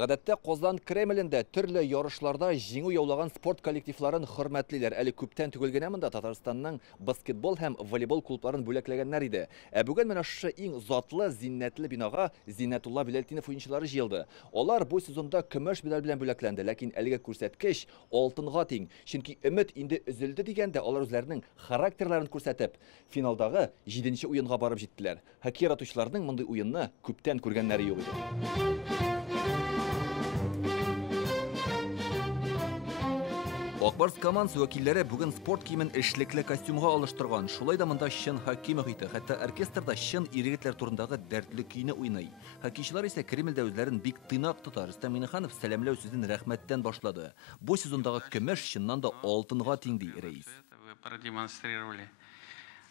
Гадәттә Казан Кремлендә төрле ярышларда җиңү яулаган спорт коллективларын хөрмәтлиләр. Әле күптән түгел генә монда Татарстанның баскетбол һәм волейбол клубларын бүләкләгәннәр иде. Бүген менә шушы иң затлы, зиннәтле бинага Зиннәтулла Биләлетдинов уенчылары җыелды. Алар бу сезонда көмеш медаль белән бүләкләнде, ләкин әлеге күрсәткеч алтынга тиң. Чөнки өмет инде өзелде дигәндә, алар үзләренең характерларын күрсәтеп, финалдагы 7нче уенга барып җиттеләр. Хоккей яратучыларның мондый уенны күптән күргәннәре юк иде. Акбарс командасы вәкилләре бүген спорт киемен эшлекле костюмга алыштырган. Шулай да монда чын хоккей мөхите, хәтта оркестрда чын ир-егетләр турындагы дәртле көйне уйный. Хоккейчылар исә Кремльдә үзләрен бик тыйнак тота. Рөстәм Миңнеханов сәламләү сүзен рәхмәттән башлады. Бу сезондагы көмеш чыннан да алтынга тиң ди рәис. Вы продемонстрировали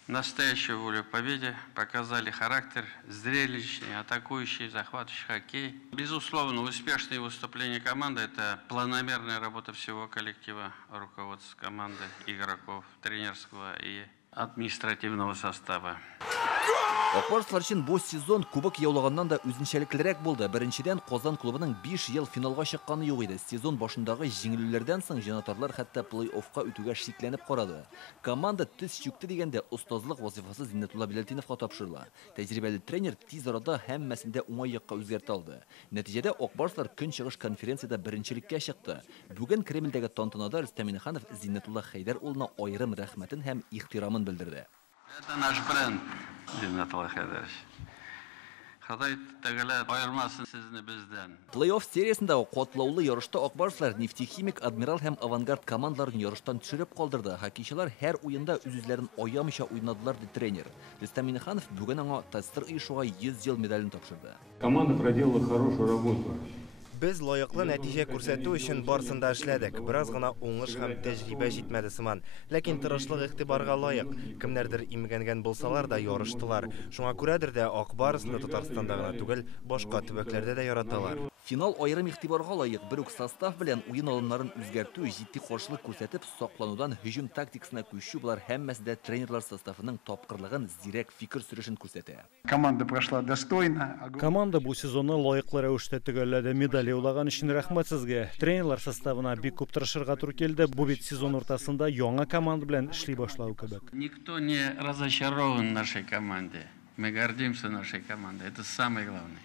настоящую волю к победе, показали характер, зрелищный, атакующий, захватывающий хоккей. Безусловно, успешные выступления команды – это планомерная работа всего коллектива, руководства команды, игроков, тренерского и административного состава. Акбарслар өчен бу сезон кубок яулаганнан да үзенчәлеклерәк булды. Беренчедән, Казан клубының 5 ел финалга чыкканы юк иде. Сезон башындагы җиңелүләрдән соң җанатарлар хәтта плей-оффка үтүгә шикләнеп карады. Команда төз чүкте дигәндә, остазлык вазифасы Зиннәтулла Биләлетдиновка тапшырыла. Тәҗрибәле тренер тиз арада һәммәсен дә уңай якка үзгәртә алды. Нәтиҗәдә Акбарслар Көнчыгыш конференцияда беренчелеккә чыкты. Бүген Кремльдәге тантанада Рөстәм Миңнеханов Зиннәтулла Хәйдәр улына аерым рәхмәтен һәм ихтирамын белдерде. Это наш бренд, Зиннәтулла Хәйдәрович. Ходай тәгалә аермасын сезне бездән. Плей-офф сериясендә катлаулы ярышта Акбарслар Нефтехимик, Адмирал һәм Авангард командаларын ярыштан төшереп калдырды. Хоккейчылар һәр уенда үз-үзләрен аямыйча уйнадылар ди тренер. Рөстәм Миңнеханов бүген аңа Тастыр оешуга 100 ел медален тапшырды. Команда проделала хорошую работу. Без лаеклы нәтиҗә күрсәтү өчен барсын да эшләдек. Бераз гына уңыш һәм тәҗрибә җитмәде сыман. Ләкин тырышлык игътибарга лаек. Кемнәрдер имгәнгән булсалар да ярыштылар. Шуңа күрәдер дә Акбарсны Татарстанда гына түгел, башка төбәкләрдә дә яраталар. Финал аерым игътибарга лаек. Бер үк состав белән уен алымнарын үзгәртү, җитди каршылык күрсәтеп, сакланудан һөҗүм тактикасына күчү булар һәммәсе дә тренерлар составының тапкырлыгын, зирәк фикер сөрешен күрсәтә. Команда прошла достойно. Команда бу сезонны лаеклы рәвештә төгәлләде. Медаль яулаган өчен рәхмәт сезгә. Тренерлар составына бик күп тырышырга туры килде. Бу бит сезон уртасында яңа команда белән эшли башлау кебек. Никто не разочарован нашей команде. Мы гордимся нашей командой. Это самое главное.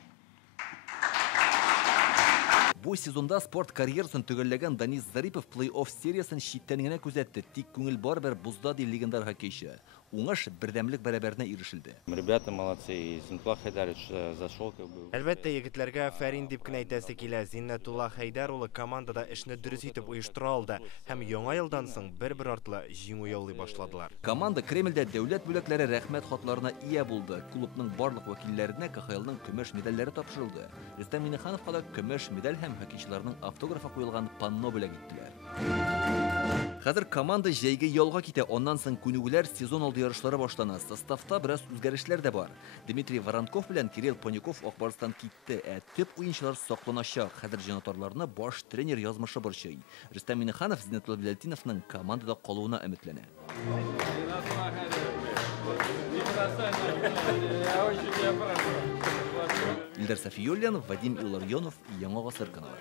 Бу сезонда спорт карьерасын төгәлләгән Данис Зарипов плей-офф сериясын читтән генә күзәтте. Тик күңел барбер бузда ди легендар хоккейчы. Уңыш бердәмлек бәрабәренә ирешелде. Ребята молодцы, и Зиннәтулла Хәйдәрович зашел как бы. Әлбәттә, егетләргә фәрин дип кенә әйтәсе килә. Зиннәтулла Хәйдәр улы командада эшне дөрес итеп оештыра алды һәм яңа елдан соң бер артлы җиңү яулый башладылар. Команда Кремльдә дәүләт бүләкләре рәхмәт хатларына ия булды. Клубның барлык вәкилләренә КХЛның көмеш медальләре тапшырылды. Рөстәм Миңнехановка да көмеш медаль һәм хоккейчыларның автографы куелган панно бүләк иттеләр. Хәзер команда җәйгә ялга китә, аннан соң күнегүләр, сезон алды ярышлары башлана. Составта бераз үзгәрешләр дә бар. Дмитрий Воронков белән Кирилл Поняков Акбарстан китте. Төп уенчылар сакланачак. Хәзер җанатарларны баш тренер язмышы борчый. Рөстәм Миңнеханов Зиннәтулла Биләлетдиновның командада калуына өметләнә. Илдар Сафиуллин, Вадим Илларионов, Яңа Гасыр каналы.